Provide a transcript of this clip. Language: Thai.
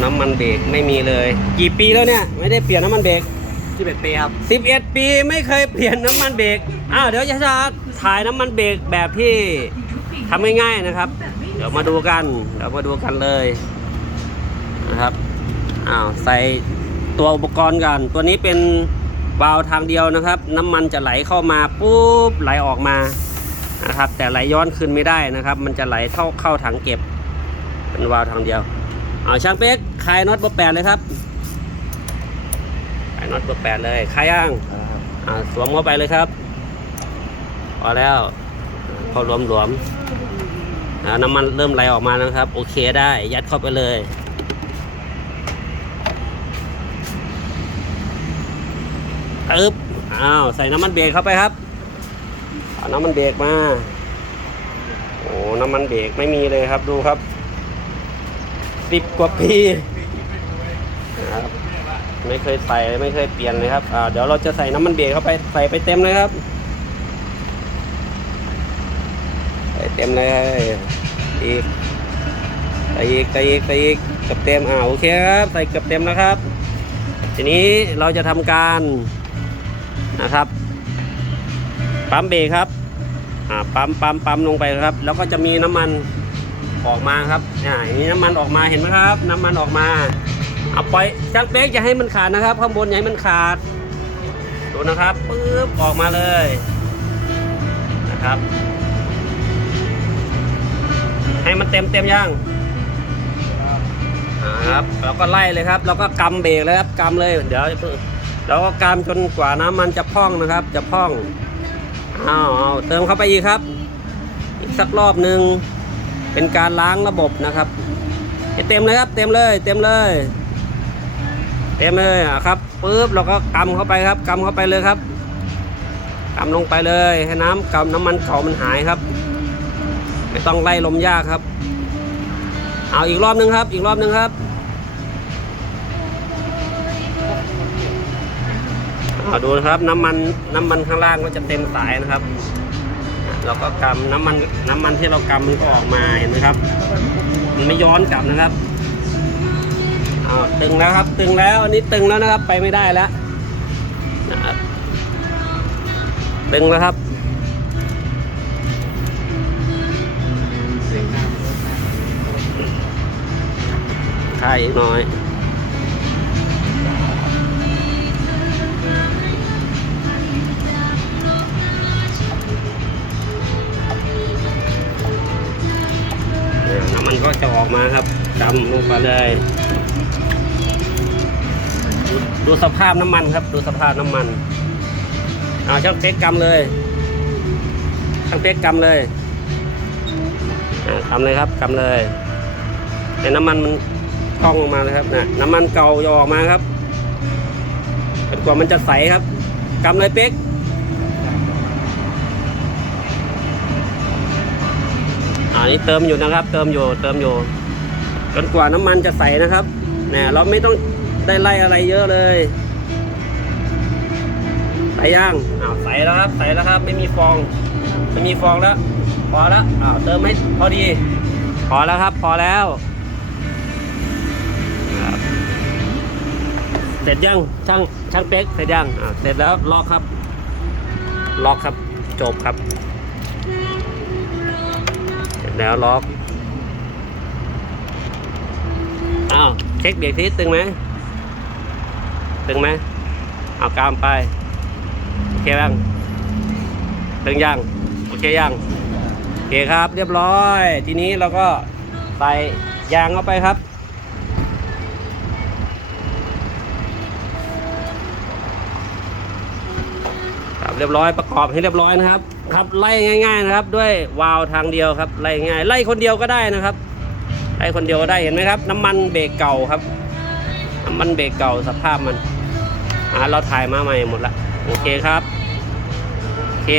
เบรกไม่มีเลย กี่ปีแล้วเนี่ย ไม่ได้เปลี่ยนน้ำมันเบรกที่เป็ดปีครับ 11 ปีไม่เคยเปลี่ยนน้ำมันเบรกอ้าวเดี๋ยวจะถ่ายน้ำมันเบรกแบบที่ทำง่ายๆนะครับ เดี๋ยวมาดูกันเดี๋ยวมาดูกันเลยนะครับอ้าวใส่ตัวอุปกรณ์กัน ตัวนี้เป็นวาล์วทางเดียวนะครับ น้ำมันจะไหลเข้ามาปุ๊บไหลออกมานะครับ แต่ไหลย้อนคืนไม่ได้นะครับ มันจะไหลเข้าเข้าถังเก็บ เป็นวาล์วทางเดียว เอาช่างเป๊กคลายน็อตเบอร์แปดเลยครับคลายน็อตเบอร์แปดเลยคลายย่างอ่าสวมเข้าไปเลยครับพอแล้วพอรวมหลวมๆอ่าน้ำมันเริ่มไหลออกมาแล้วนะครับ โอเคได้ยัดเข้าไปเลยอึ๊บอ้าวใส่น้ำมันเบรกเข้าไปครับเอาน้ำมันเบรกมาโอ้น้ำมันเบรกไม่มีเลยครับดูครับ สิบกว่าปีนะครับไม่เคยใส่ไม่เคยเปลี่ยนเลยครับอ่าเดี๋ยวเราจะใส่น้ำมันเบรกเข้าไปใส่ไปเต็มเลยครับใส่เต็มเลยอีกใส่อีกใส่อีกใส่อีกกับเต็มอ่าโอเคครับใส่เกับเต็มแล้วครับ ทีนี้เราจะทำการนะครับปั๊มเบรกครับอ่าปั๊มปั๊มปั๊มลงไปครับ แล้วก็จะมีน้ำมัน ออกมาครับอ่าอย่างนี้น้ำมันออกมาเห็นไหมครับ น้ำมันออกมาเอาปล่อยช่างเป๊กอย่าให้มันขาดนะครับ ข้างบนอย่าให้มันขาดดูนะครับปึ๊บออกมาเลยนะครับ ให้มันเต็มเต็มยังอ่าครับเราก็ไล่เลยครับ เราก็กำเบรกเลยครับกำเลยเดี๋ยวเราก็กำจนกว่าน้ำมันจะพองนะครับ จะพองอ้าวเอาเติมเข้าไปอีกครับ อีกสักรอบหนึ่ง เป็นการล้างระบบนะครับให้เต็มเลยครับ เต็มเลย เต็มเลย เต็มเลยครับปุ๊บเราก็กำเข้าไปครับกำเข้าไปเลยครับกำลงไปเลยให้น้ำกำน้ำมันเก่ามันหายครับ ไม่ต้องไล่ลมยากครับ เอาอีกรอบนึงครับ อีกรอบนึงครับเอาดูนะครับน้ำมันน้ำมันข้างล่างก็จะเต็มสายนะครับ เราก็กำน้ำมันน้ำมันที่เรากำมันก็ออกมาเห็นไหมครับ มันไม่ย้อนกลับนะครับอ้าวตึงแล้วครับ ตึงแล้วอันนี้ตึงแล้วนะครับ ไปไม่ได้แล้วนะครับตึงแล้วครับค่าอีกหน้อย มาครับดำลงไปเลยดูสภาพน้ำมันครับ ดูสภาพน้ำมันเอาช่างเป๊กกำเลยช่างเป๊กกำเลยกำเลยครับกำเลยแต่น้ำมันมันกล้องออกมาเลยครับนะน้ำมันเก่าจะออกมาครับจนกว่ามันจะใสครับกำเลยเป๊กอันนี้เติมอยู่นะครับ เติมอยู่เติมอยู่ จนกว่าน้ำมันจะใสนะครับเนี่ยเราไม่ต้องได้ไล่อะไรเยอะเลยใส่ย่างอ้าวใสแล้วครับใสแล้วครับ ไม่มีฟองไม่มีฟองแล้ว พอแล้วอ้าวเติมให้พอดี พอแล้วครับ พอแล้วเสร็จยังช่างช่างเป๊กเสร็จยังอ่าเสร็จแล้วล็อกครับ ล็อกครับ จบครับ เสร็จแล้วล็อก อ้าวเช็คเบรกทีตึงไหมตึงไหมเอากามไปโอเคยังตึงยังโอเคยังโอเคครับ เรียบร้อย ทีนี้เราก็ใส่ยางเข้าไปครับครับเรียบร้อยประกอบให้เรียบร้อยนะครับ ครับไล่ง่าย ๆ นะครับ ด้วยวาล์วทางเดียวครับไล่ง่ายไล่คนเดียวก็ได้นะครับ ไล่คนเดียวได้เห็นไหมครับ น้ำมันเบรกเก่าครับ น้ำมันเบรกเก่าสภาพมันอ่าเราถ่ายมาใหม่หมดละโอเคครับโอเค